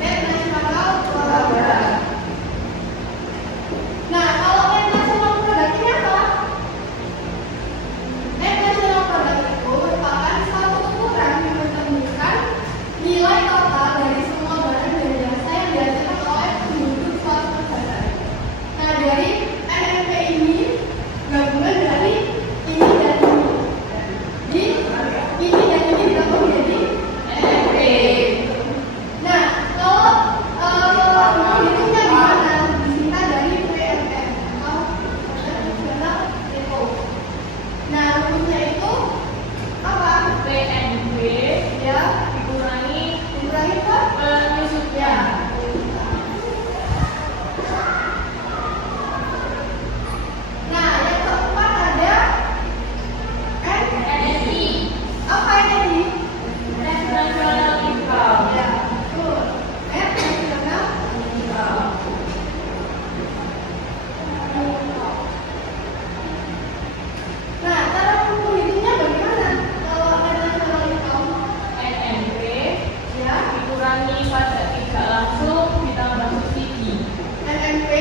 Net nasional produk. Nah, kalau net nasional produk ini apa? Net nasional produk itu merupakan suatu ukuran yang mencerminkan nilai total dari semua barang dan jasa yang dihasilkan oleh penduduk suatu negara. Nah, dari NNP ini gabungan dari ini dan ini. Di ini dan ini digabung menjadi NNP. Nah, kalau menghitungnya gimana? Disingkat dari PNM atau National Repo. Nah, rumusnya itu apa? PNB Ya, dikurangi apa? penyusutnya. Nah, yang keempat ada NNI apa ini? National Income. Ya, betul. Nasional. Nah, cara menghitungnya bagaimana? Kalau nasional income, NNP ya, dikurangi pajak tidak langsung ditambah subsidi. NNP,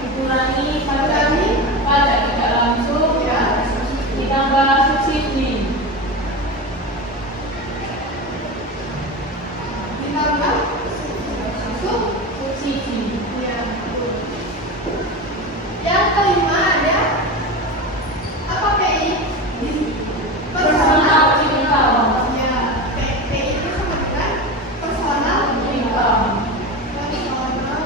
Dikurangi Dikurangi pajak tidak langsung ya, ditambah subsidi. ditambah sub. Subsidi. Ya, betul. Yang kelima ada apa PI? Personal income. Ya, PI itu sama dengan personal Income. personal.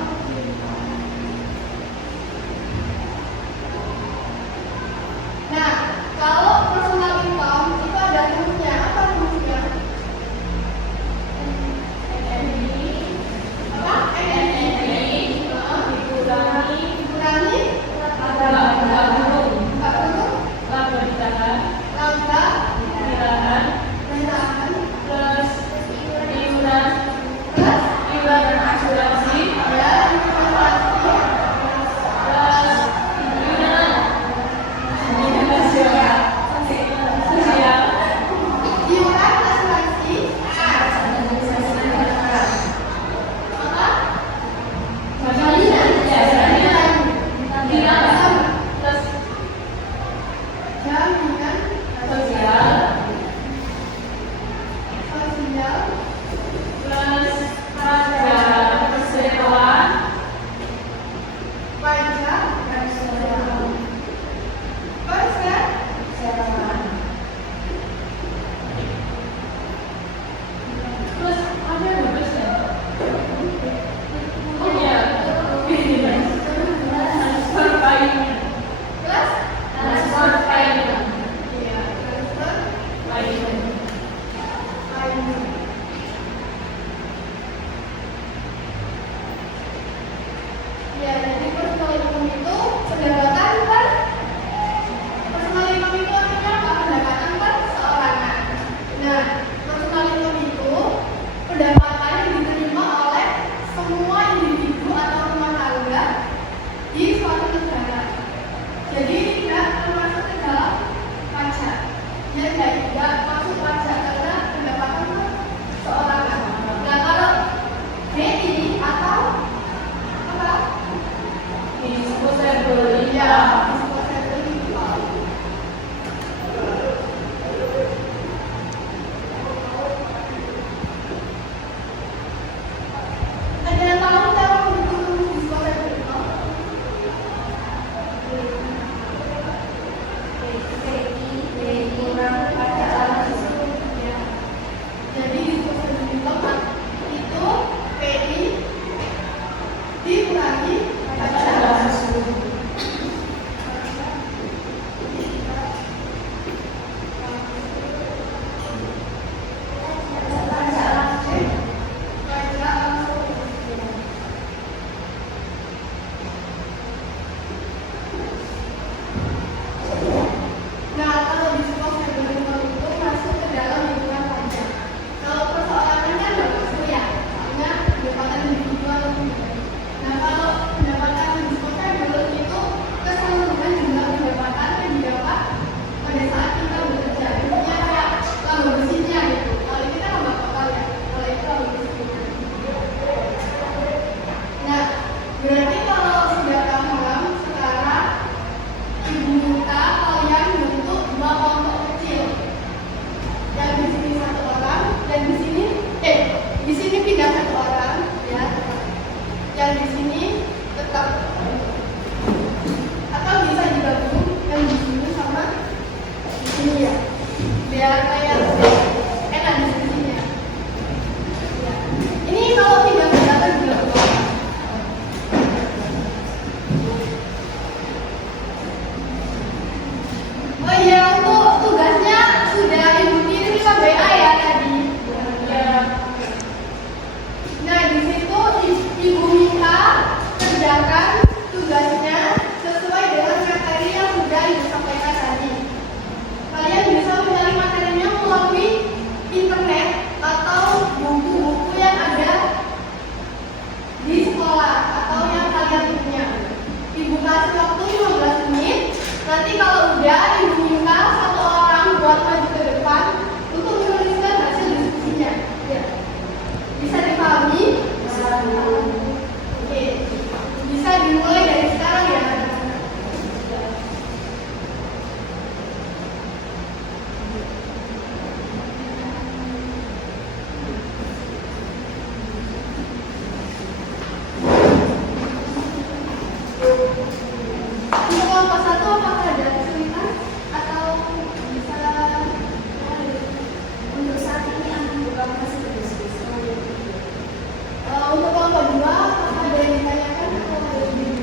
Nah, kalau personal income itu ada rumusnya. Apa rumusnya? NNI Apa? NNI dikurangi Dikurangi laba burung. 40 Laba ditahan, lambda ditahan, rendahan plus iuran plus iuran asuransi, ya inflasi plus iuran sosial, iuran asuransi apa? jaminan, jaminan, Jaminan plus jaminan sosial, sosial plus pajak kesehatan, pajak persen plus ada berapa ya? Oh ya, transfer payment, plus transfer payment, ya transfer payment. payment. Ya, jadi personal income itu pendapatan per personal income itu artinya apa? Pendapatan per seorangan. Nah, personal income itu pendapatan yang diterima oleh semua individu atau rumah tangga di suatu negara. Jadi tidak termasuk ke dalam pajak. Ya, tidak masuk pajak karena pendapatan per seorangan. Nah, kalau BI atau apa? biar kayak enak diskusinya. Ya. Ini kalau tidak pendapat juga boleh. Oh iya, untuk tugasnya sudah Ibu kirim ke WA ya tadi. Ya. Nah, di situ Ibu minta kerjakan tugasnya sesuai dengan materi yang sudah Ibu sampaikan tadi. Kalian bisa mencari materinya melalui internet atau buku-buku yang ada di sekolah atau yang kalian punya. Ibu kasih waktu 15 menit. Nanti kalau udah Ibu minta satu orang buat maju ke depan untuk menuliskan hasil diskusinya. Ya. Bisa dipahami? Oke. Bisa dimulai dari sekarang ya. Untuk kelompok satu apakah ada kesulitan atau bisa Untuk saat ini aku buka masih berdiskusi. untuk kelompok dua apakah ada yang ditanyakan atau ada yang